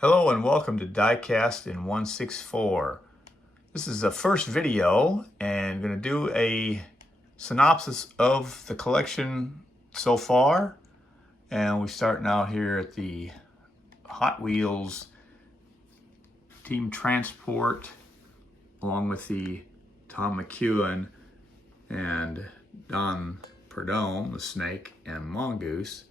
Hello and welcome to Diecast in 164. This is the first video and I'm going to do a synopsis of the collection so far. And we start now here at the Hot Wheels Team Transport along with the Tom McEwen and Don Perdome, the Snake, and Mongoose,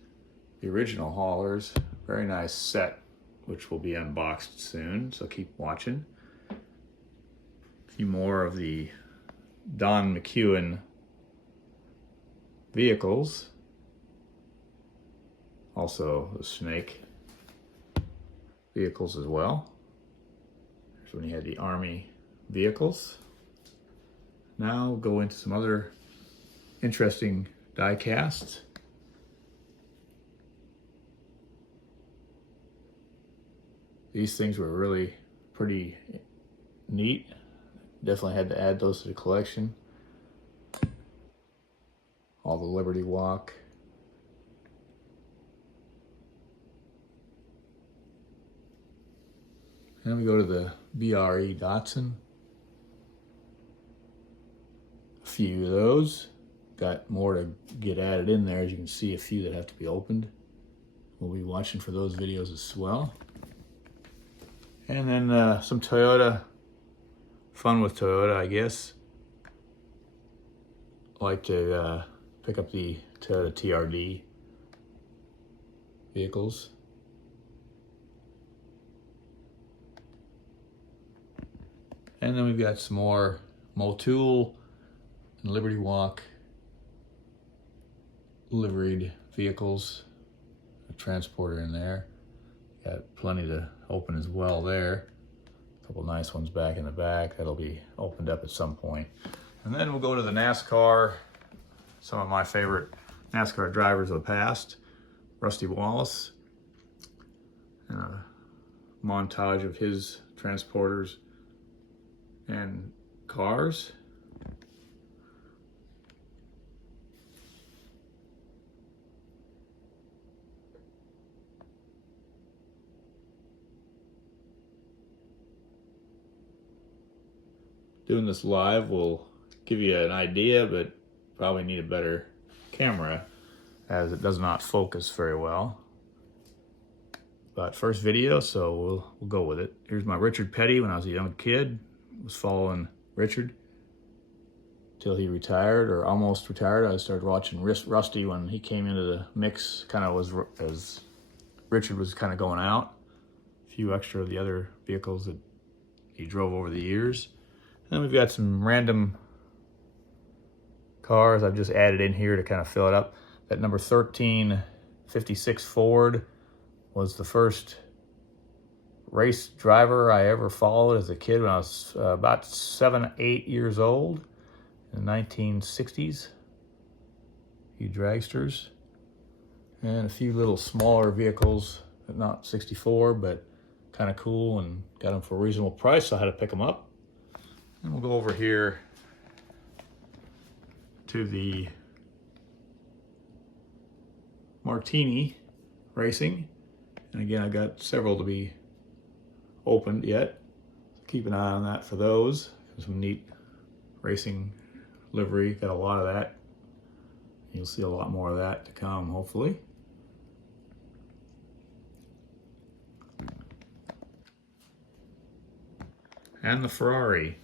the original haulers. Very nice set, which will be unboxed soon, so keep watching. A few more of the Don McEwen vehicles. Also the Snake vehicles as well. Here's when he had the Army vehicles. Now we'll go into some other interesting die casts. These things were really pretty neat. Definitely had to add those to the collection. All the Liberty Walk. Then we go to the BRE Datsun. A few of those. Got more to get added in there. As you can see, a few that have to be opened. We'll be watching for those videos as well. And then some Toyota, fun with Toyota, I guess. I like to pick up the Toyota TRD vehicles. And then we've got some more Motul and Liberty Walk liveried vehicles. A transporter in there. Got plenty to open as well there. A couple nice ones back in the back. That'll be opened up at some point. And then we'll go to the NASCAR. Some of my favorite NASCAR drivers of the past. Rusty Wallace. And a montage of his transporters and cars. Doing this live will give you an idea, but probably need a better camera as it does not focus very well. But first video, so we'll go with it. Here's my Richard Petty when I was a young kid. Was following Richard till he retired or almost retired. I started watching Rusty when he came into the mix, kind of was as Richard was kind of going out. A few extra of the other vehicles that he drove over the years. Then we've got some random cars I've just added in here to kind of fill it up. That number 1356 Ford was the first race driver I ever followed as a kid when I was about 7, 8 years old in the 1960s. A few dragsters and a few little smaller vehicles, not 64, but kind of cool, and got them for a reasonable price, so I had to pick them up. And we'll go over here to the Martini Racing. And again, I've got several to be opened yet. Keep an eye on that for those. Some neat racing livery, got a lot of that. You'll see a lot more of that to come, hopefully. And the Ferrari.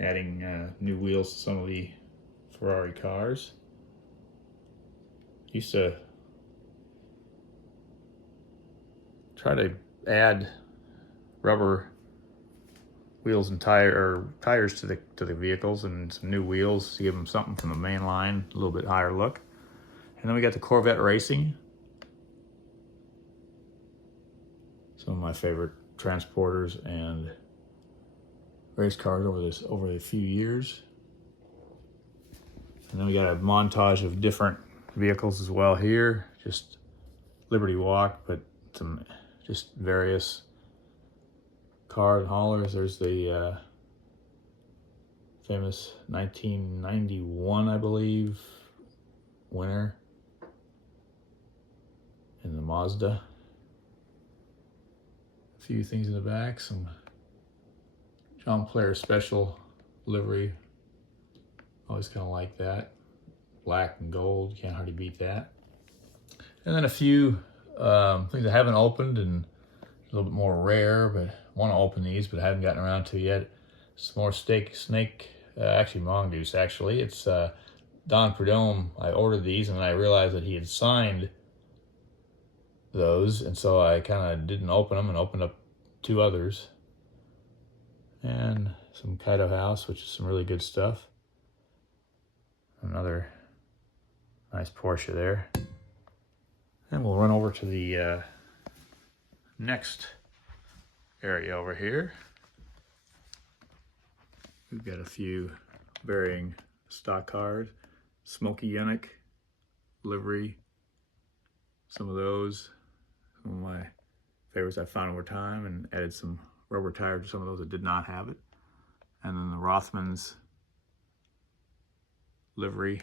Adding new wheels to some of the Ferrari cars. Used to try to add rubber wheels and tires to the vehicles, and some new wheels to give them something from the main line, a little bit higher look. And then we got the Corvette Racing. Some of my favorite transporters and race cars over a few years. And then we got a montage of different vehicles as well here. Just Liberty Walk, but some just various cars and haulers. There's the famous 1991, I believe, winner. Mazda. A few things in the back, some John Player Special livery. Always kind of like that. Black and gold, can't hardly beat that. And then a few things I haven't opened and a little bit more rare, but want to open these, but I haven't gotten around to yet. Some more actually mongoose actually. It's Don Prudhomme. I ordered these and then I realized that he had signed those, and so I kind of didn't open them and opened up two others. And some Kaido House, which is some really good stuff. Another nice Porsche there. And we'll run over to the next area over here. We've got a few varying stock cars. Smoky Eunuch livery. Some of those. Some of my favorites I found over time, and added some rubber tires to some of those that did not have it. And then the Rothmans livery.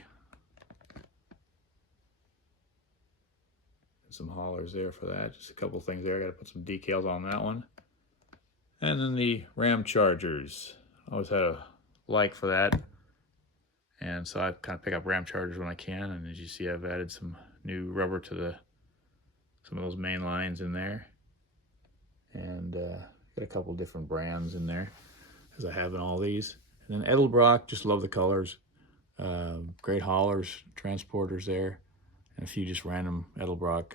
Some haulers there for that. Just a couple things there. I got to put some decals on that one. And then the Ram Chargers. Always had a like for that. And so I kind of pick up Ram Chargers when I can. And as you see, I've added some new rubber to some of those main lines in there. And got a couple different brands in there, as I have in all these. And then Edelbrock, just love the colors. Great haulers, transporters there. And a few just random Edelbrock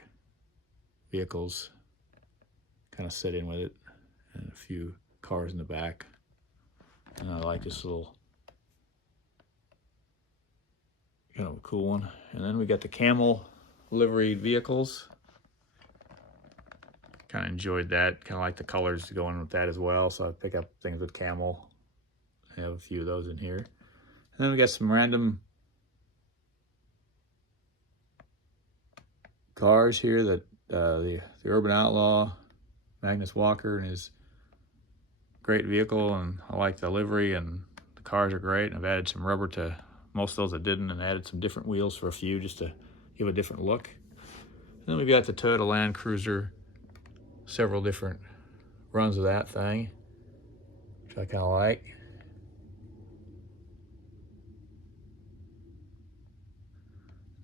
vehicles kind of set in with it, and a few cars in the back. And I like this little kind of a cool one. And then we got the Camel livery vehicles. Kind of enjoyed that, kind of like the colors going with that as well, so I pick up things with Camel. I have a few of those in here. And then we got some random cars here that the Urban Outlaw, Magnus Walker, and his great vehicle, and I like the livery, and the cars are great. And I've added some rubber to most of those that didn't, and added some different wheels for a few just to give a different look. And then we've got the Toyota Land Cruiser, several different runs of that thing, which I kind of like.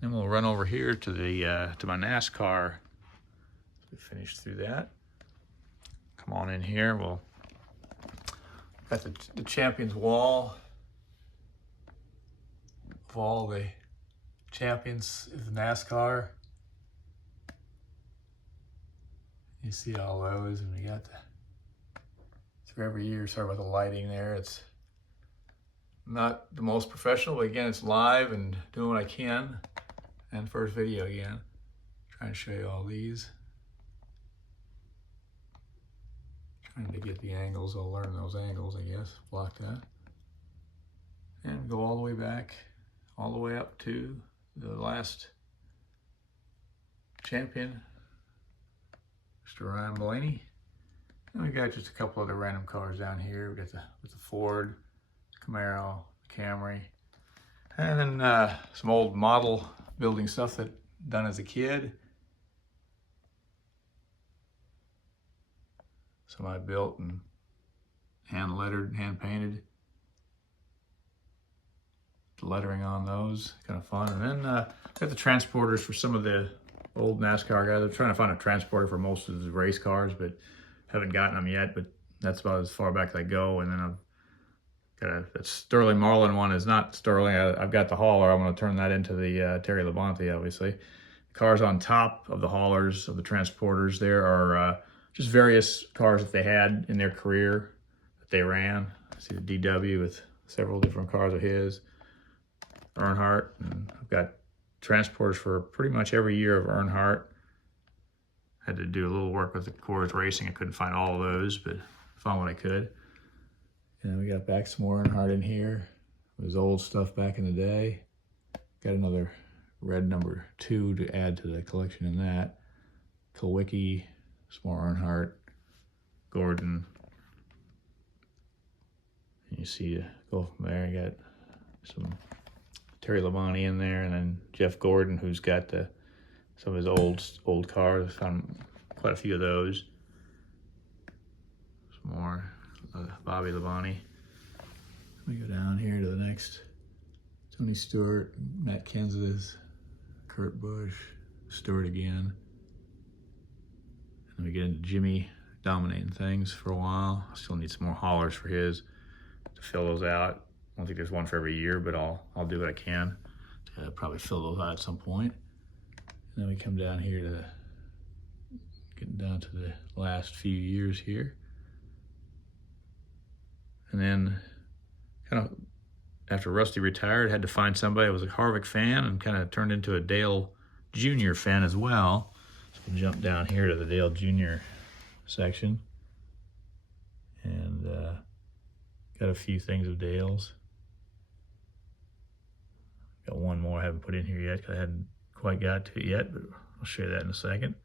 Then we'll run over here to the to my NASCAR. We finished through that. Come on in here. We'll got the Champions Wall of all the champions of NASCAR. You see all those, and we got through every year. Sorry about the lighting there. It's not the most professional, but again, it's live and doing what I can. And first video again. Trying to show you all these. Trying to get the angles. I'll learn those angles, I guess. Block that. And go all the way back, all the way up to the last champion, Mr. Ryan Blaney. And we got just a couple other random cars down here. We got the Ford, Camaro, Camry, and then some old model building stuff that done as a kid. Some I built and hand lettered, hand painted. The lettering on those, kind of fun. And then got the transporters for some of the old NASCAR guys. I'm trying to find a transporter for most of the race cars, but haven't gotten them yet. But that's about as far back as I go. And then I've got that Sterling Marlin one is not Sterling. I've got the hauler. I'm going to turn that into the Terry Labonte, obviously. Cars on top of the haulers, of the transporters, there are just various cars that they had in their career that they ran. I see the DW with several different cars of his. Earnhardt, and I've got transporters for pretty much every year of Earnhardt. Had to do a little work with the Coors Racing. I couldn't find all of those, but found what I could. And we got back some more Earnhardt in here. It was old stuff back in the day. Got another red number 2 to add to the collection in that. Kulwicki, some more Earnhardt, Gordon. And you see, go from there. You got some Terry Labonte in there, and then Jeff Gordon, who's got the some of his old cars. Found quite a few of those. Some more Bobby Labonte. Let me go down here to the next. Tony Stewart, Matt Kenseth, Kurt Busch, Stewart again. And then we get into Jimmy dominating things for a while. I still need some more haulers for his to fill those out. I don't think there's one for every year, but I'll do what I can to probably fill those out at some point. And then we come down here to getting down to the last few years here. And then kind of after Rusty retired, had to find somebody that was a Harvick fan and kind of turned into a Dale Jr. fan as well. So we'll jump down here to the Dale Jr. section. And got a few things of Dale's. Got one more I haven't put in here yet because I hadn't quite got to it yet, but I'll show you that in a second.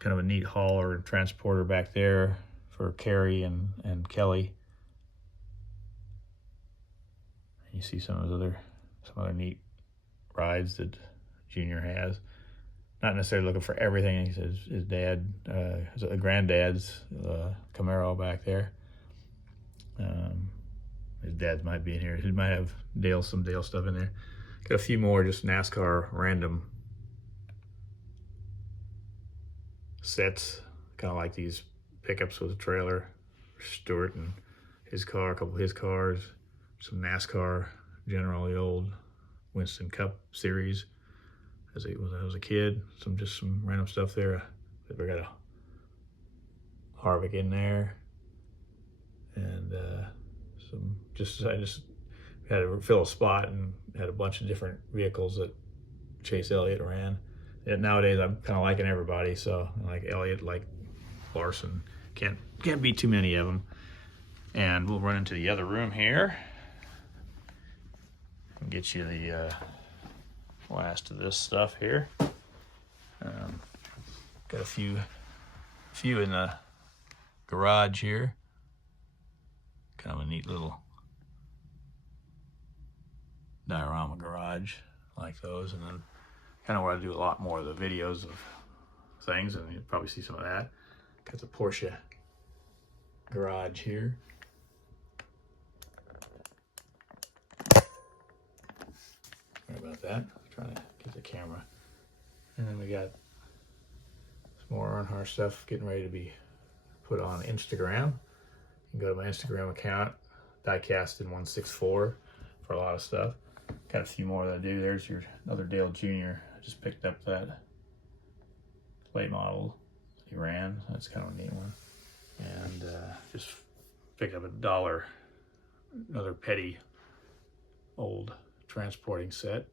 Kind of a neat hauler and transporter back there for Kerry and Kelly. And you see some other neat rides that Junior has. Not necessarily looking for everything. He says his dad, his granddad's Camaro back there. His dad might be in here. He might have some Dale stuff in there. Got a few more just NASCAR random sets, kind of like these pickups with a trailer. Stewart and his car, a couple of his cars, some NASCAR, generally old Winston Cup series as I was a kid. Just some random stuff there. We got a Harvick in there, and I just had to fill a spot and had a bunch of different vehicles that Chase Elliott ran. And nowadays I'm kind of liking everybody, so I like Elliott, like Larson. Can't be too many of them. And we'll run into the other room here and get you the last of this stuff here. Got a few in the garage here. Kind of a neat little diorama garage, like those. And then kind of where I do a lot more of the videos of things, and you'll probably see some of that. Got the Porsche garage here. Sorry about that. I'm trying to get the camera. And then we got some more Earnhardt stuff getting ready to be put on Instagram. You can go to my Instagram account, Diecast in 164, for a lot of stuff. Got a few more that I do. There's your another Dale Jr. I just picked up that late model he ran. That's kind of a neat one. And just picked up another petty old transporting set.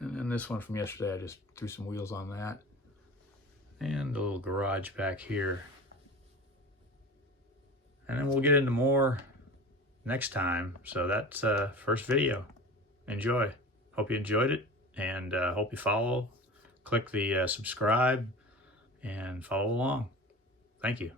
And then this one from yesterday, I just threw some wheels on that. And a little garage back here. And then we'll get into more next time. So that's first video. Enjoy. Hope you enjoyed it, and hope you follow. Click the subscribe and follow along. Thank you.